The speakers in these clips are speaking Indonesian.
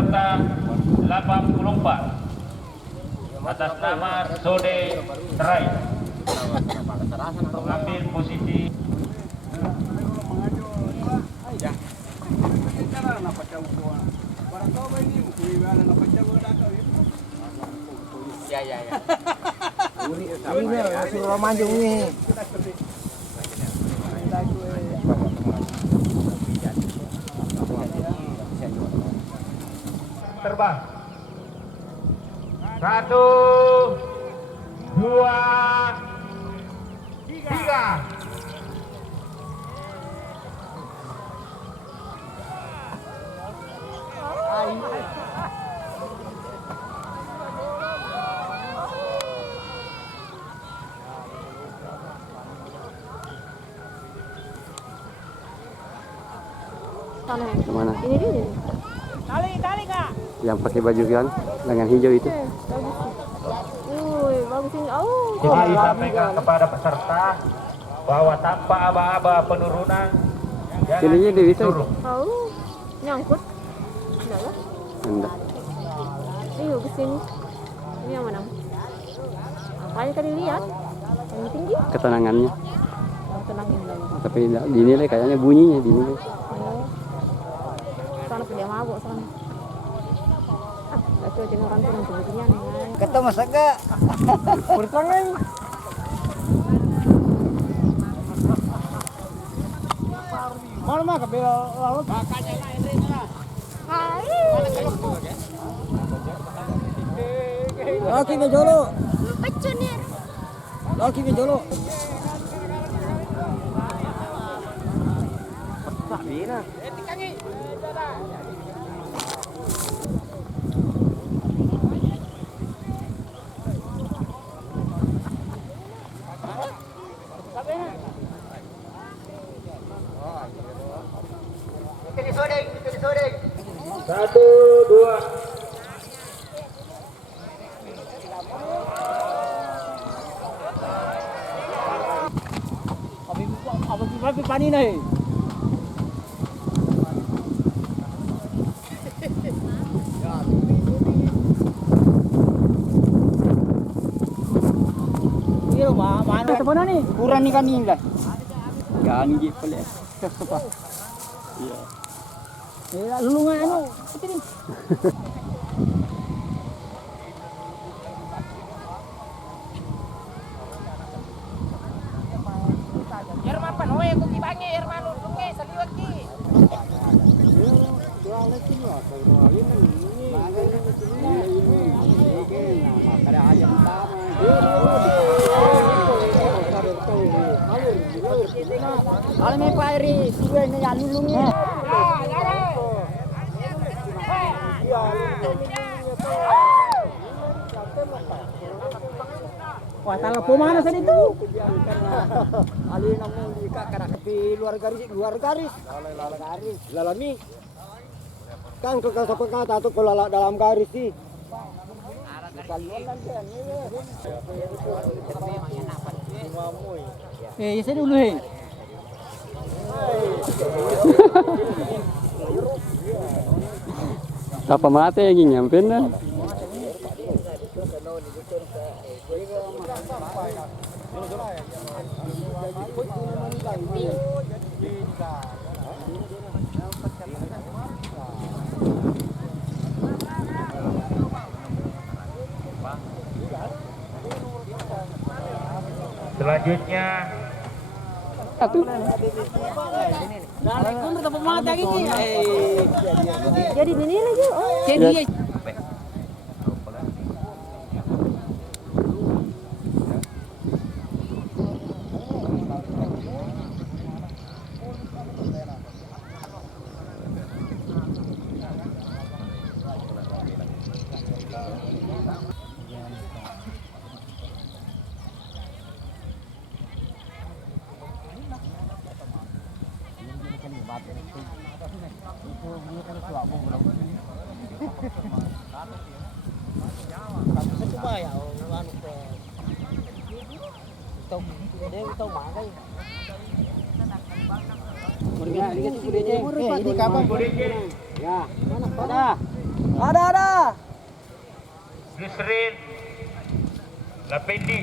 peserta 84 atas nama Sode Serai mengambil posisi. Ya. Ini suruh manjung nih. Terbang. 1, 2, 3. Kemana? Ini dia. Tali Kak. Yang pakai baju kan lengan hijau itu. Bagus ini. Oh, Jadi disampaikan kepada peserta bahwa tanpa aba-aba penurunan jangan Sininya dia bisa. turun. oh, nyangkut. Enggak lah. Enggak. Ini bagus ini. Ini yang mana? Apanya tadi lihat? Yang tinggi? Ketenangannya. Oh, tenangin lagi. Tapi dinilai kayaknya bunyinya dinilai. Oh. Sana dia mabuk sana. Itu cuma orang tuh nanti beginian. Kata masa gak? Bertangan. Mana mah kabel laut? Makanya lah ini lah. Laki bejolo. Pecunir. Laki bejolo. Tak bina. Satu, dua. Apa pani nih? Iya, mana? Mana nih? Kurang nih kan ini lah. Jangan gigi pelik. Iya. Lulungan anu, apa ni? Herman oe ko gibangi Herman luke saliwat ki. Kalau may pairi, suwe na yan lulungin. Wah, tala po mana sa dito? Alin ang muli ka, karakapi luar garis. Lalami. Kan sa pagkatato ko lala dalam garis sih. Saya dulu Apa mati yang nyampein dah. Selanjutnya Satu. Jadi ini lagi. Oh. Jadi ini kapan? Ya, mana pada? Ada. Yusrin Lapendi.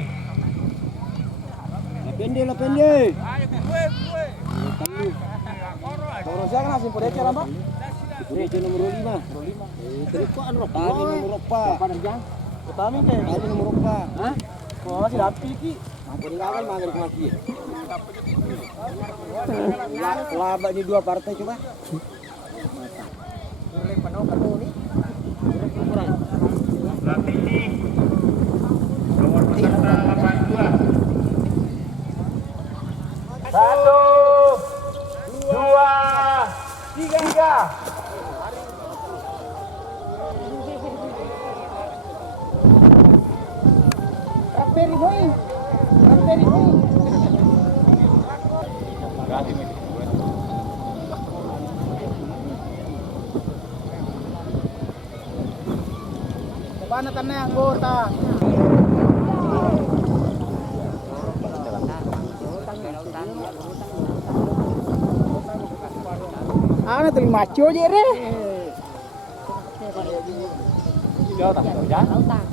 Lapende. Kalau saya kan asin pada cara mbak. Itu nomor 5. Itu kok anu tadi nomor 4. Utami ke? Tadi nomor 4. Hah? Kok masih rapi ki? Mampu dilawan mager ke mati. Laba di 2 partai coba. Lapendi. Nomor peserta 82. 1, 2, 3. Raperi boy. Mana tanah anggota? Ano tuh macho aja re? Jauh tak? Jauh tak?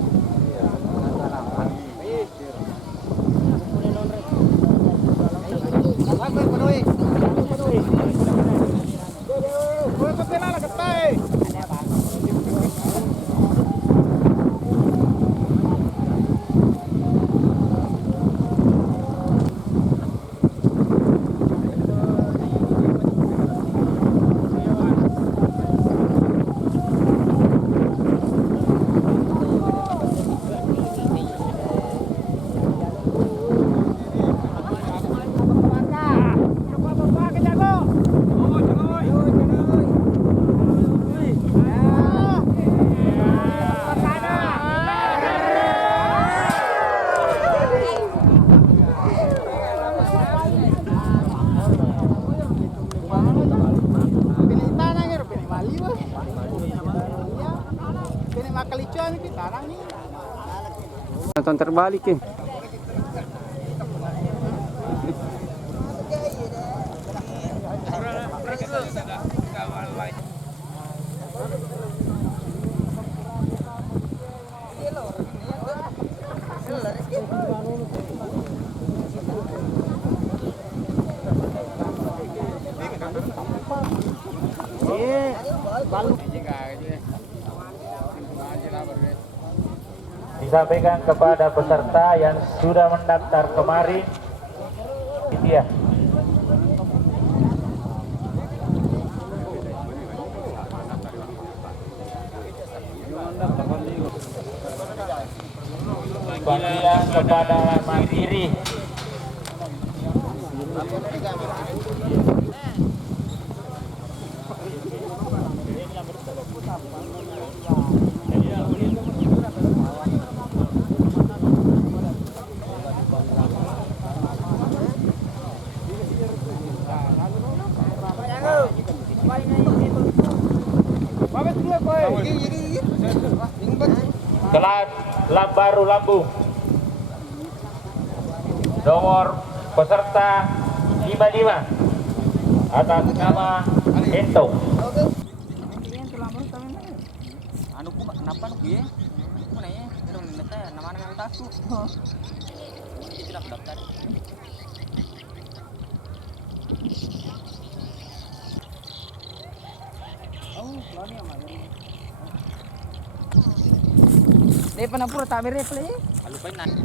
Nonton terbalik ya. Disampaikan kepada peserta yang sudah mendaftar kemarin, ya. Bagian kepada mandiri. Kelas Lambaru Lambung. Nomor peserta 55 atas nama Ento. Anu ku kenapa nu ye? Ku nanya, terus neta nama-nama yang tasu. Ini tidak daftar. Dia pernah pura tak berreplay. Lupain nanti.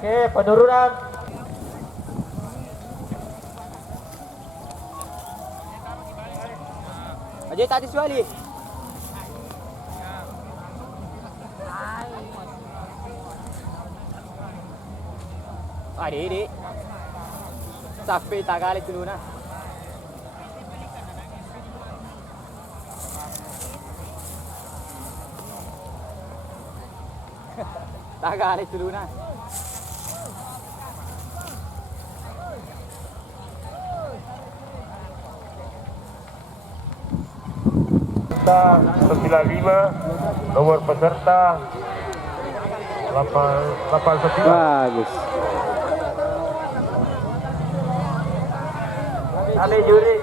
Oke, penurunan. Aja tadi sekali. Adik, sampai tak kali dulu nah. Tak kali dulu nah. Peserta 95, nomor peserta 89. Bagus. Ada juri.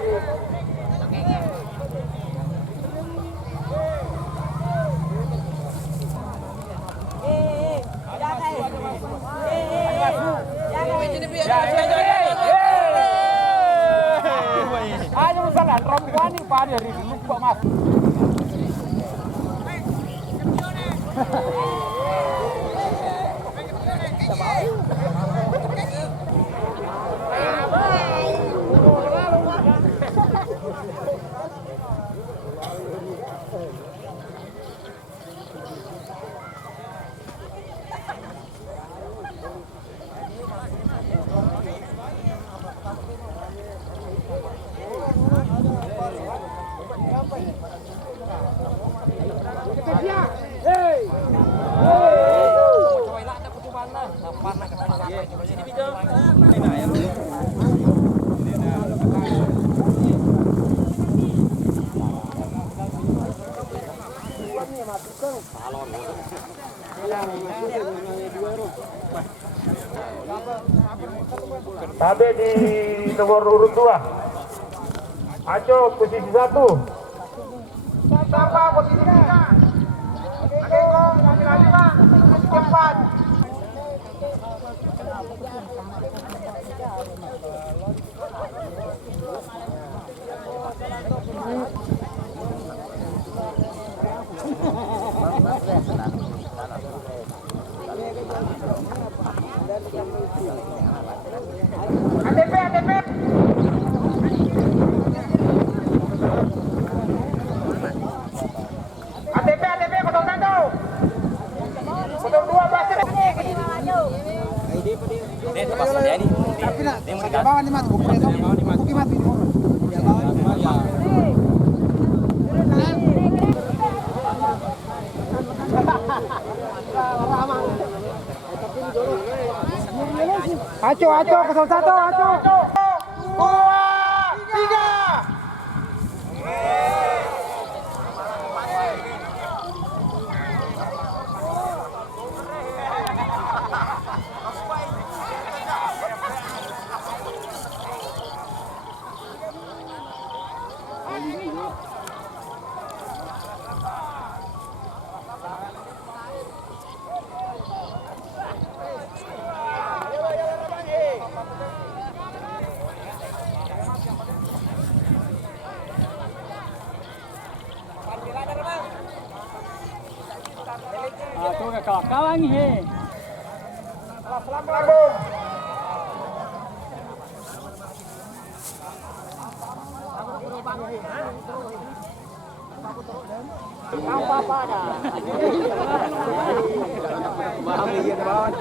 Ayo misalnya perempuan ini pada hari ini lupa mas. Tabe di nomor urut 2. Aco posisi 1. Siapa posisi 3? Adeko posisi 5. Cepat. ATP. ATP 01. 02 plastik. Dia terpas dia ni. Tapi nak bawah ni mati buku itu. Buku mati. Aco 01 Aco. 2 3. Kawan ni he. Assalamualaikum. Apa ada? Paham dia bawah.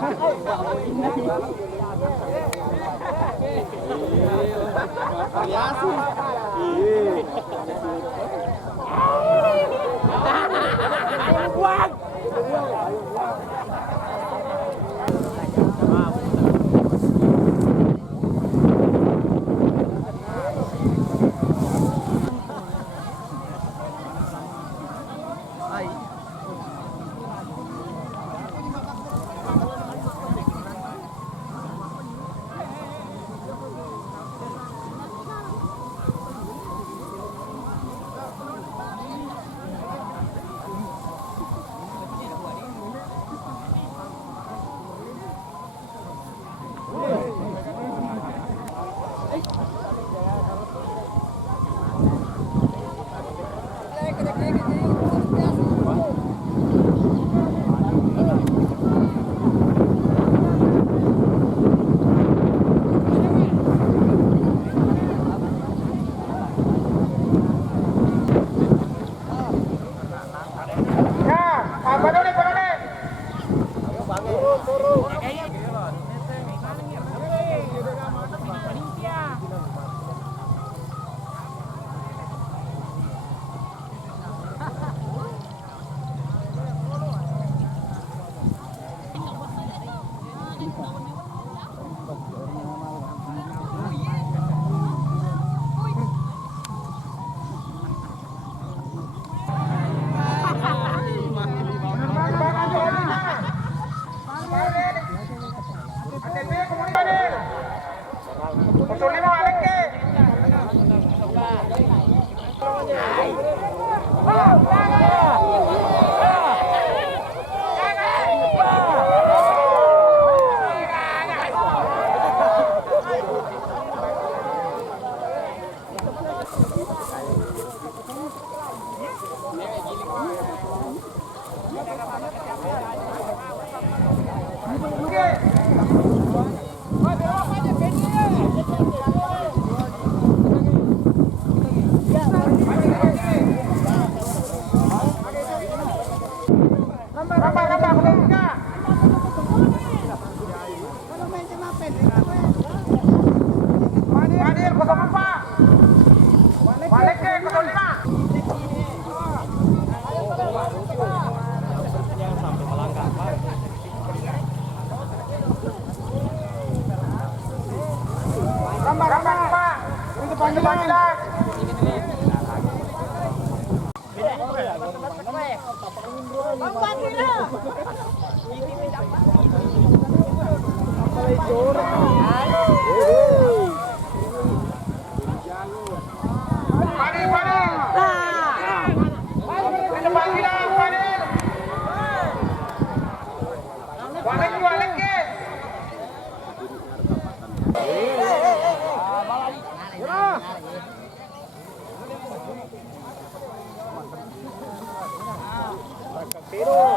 Pero